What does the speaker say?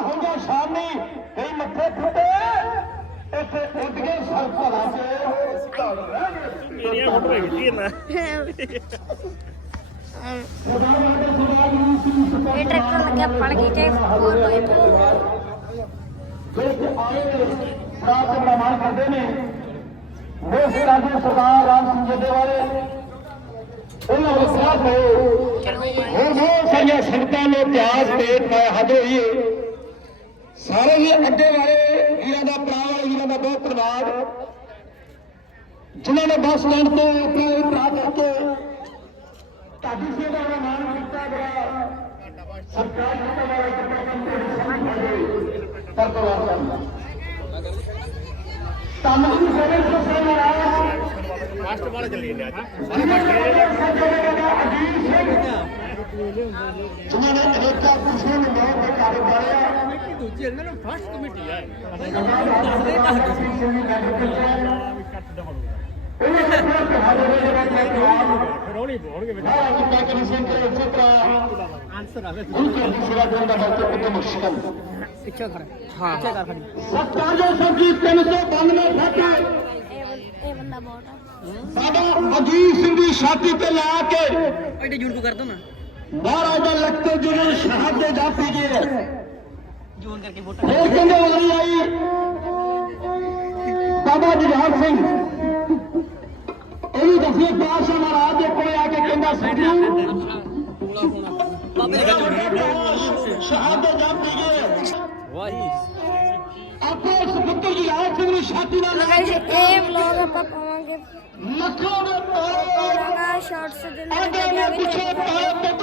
ਨਿਸ਼ਾਨੀ ਕਈ ਮੱਥੇ ਫੁੱਟੇ ਇੱਥੇ ਉੱਡ ਗਏ ਤੇ ਧੜ ਰਹਿ ਗਏ ਮੇਰੀਆਂ ਫੋਟੋ ਖਿੱਚੀ ਨਾ ਇਹ ਟਰੈਕਟਰ ਲੱਗਿਆ ਫੜ ਗਈ ਤੇ ਹੋਰ ਕੋਈ ਜਿਹੜੇ ਆਏ ਪ੍ਰਾਪਤ ਦਾ ਨਿਰਮਾਣ ਕਰਦੇ ਨੇ। ਉਹ ਸੇ ਰਾਜੇ ਸਰਦਾਰ ਰਾਮ ਸਿੰਘ ਜੀ ਦੇ ਵਾਲੇ ਉਹਨਾਂ ਦੇ ਖਿਲਾਫ ਹੋਏ ਹੋਰ ਬਹੁਤ ਸਾਰੀਆਂ ਸੰਗਤਾਂ ਨੇ ਇਤਿਹਾਸ ਤੇ ਹੱਦ ਹੋਈ ਸਾਰੇ ਹੀ ਅੱਡੇ ਵਾਲੇ ਵੀਰਾਂ ਦਾ ਭਰਾ ਵਾਲੇ ਵੀਰਾਂ ਦਾ ਬਹੁਤ ਧੰਨਵਾਦ ਜਿਨ੍ਹਾਂ ਨੇ ਬੱਸ ਸਟੈਂਡ ਤੋਂ ਆਪਣਾ ਇਹ ਭਰਾ ਕਰਕੇ ਤੁਹਾਡੀ ਸੇਵਾ ਦਾ ਮਾਣ ਕੀਤਾ ਗਿਆ ਸਰਕਾਰ ਦਾ ਵਾਲਾ ਕੰਮ ਪਰਤਵਾਰ ਕਰਨਾ ਤੁਹਾਨੂੰ ਵੀ ਸੇਵਾ ਤੋਂ ਸੇਵਾ ਆਇਆ ਫਾਸਟ ਵਾਲਾ ਚੱਲੀ ਜਾਂਦੇ ਅੱਜ ਜਿਨ੍ਹਾਂ ਨੇ ਅਨੇਕਾਂ ਖੁਸ਼ੀਆਂ ਨੂੰ ਬਹੁਤ ਇਹਨਾਂ ਨੂੰ ਫਾਸਟ ਕਮੇਟੀ ਆ। ਹੌਲੀ ਬੋਲਣਗੇ ਵਿੱਚ ਆਨਸਰ ਆਵੇ ਪਿੱਛੇ ਖੜਾ ਹਾਂ ਕਰ ਖੜੀ ਸਤਾਜੋ ਸਬਜੀ 392 ਫੱਟ ਇਹ ਬੰਦਾ ਬਹੁਤ ਸਾਡਾ ਅਜੀਤ ਸਿੰਘ ਦੀ ਛਾਤੀ ਤੇ ਲਾ ਕੇ ਐਡੇ ਜੂਨ ਕੋ ਕਰ ਦੋ ਨਾ ਮਹਾਰਾਜਾ ਲਖਤੇ ਜੀ ਨੂੰ ਸ਼ਹਾਦਤ ਦਾ ਜੂਨ ਕਰਕੇ ਵੋਟ ਫੇਰ ਕਹਿੰਦੇ ਵਾਰੀ ਆਈ। ਬਾਬਾ ਜੁਝਾਰ ਸਿੰਘ। ਇਹ ਵੀ ਦਸਵੇਂ ਪਾਤਸ਼ਾਹ ਮਹਾਰਾਜ ਦੇ ਕੋਲੇ ਆ ਕੇ ਕਹਿੰਦਾ ਸਿੰਘ ਬਾਬੇ ਦਾ ਸ਼ਹਾਦਤ ਦਾ ਪੀ ਗਏ ਵਾਹੀ ਆਪੋ ਸੁਪੁੱਤਰ ਜੁਝਾਰ ਸਿੰਘ ਨੂੰ ਛਾਤੀ ਨਾਲ ਲਾ ਗਾਇਸ ਕੇ ਇਹ ਵਲੌਗ ਆਪਾਂ ਪਾਵਾਂਗੇ। ਲੱਖਾਂ ਦੇ ਪਾਵਾਂਗਾ ਸ਼ਾਰਟਸ ਦੇ ਨਾਲ ਪਿੱਛੇ ਦੇਖੋ।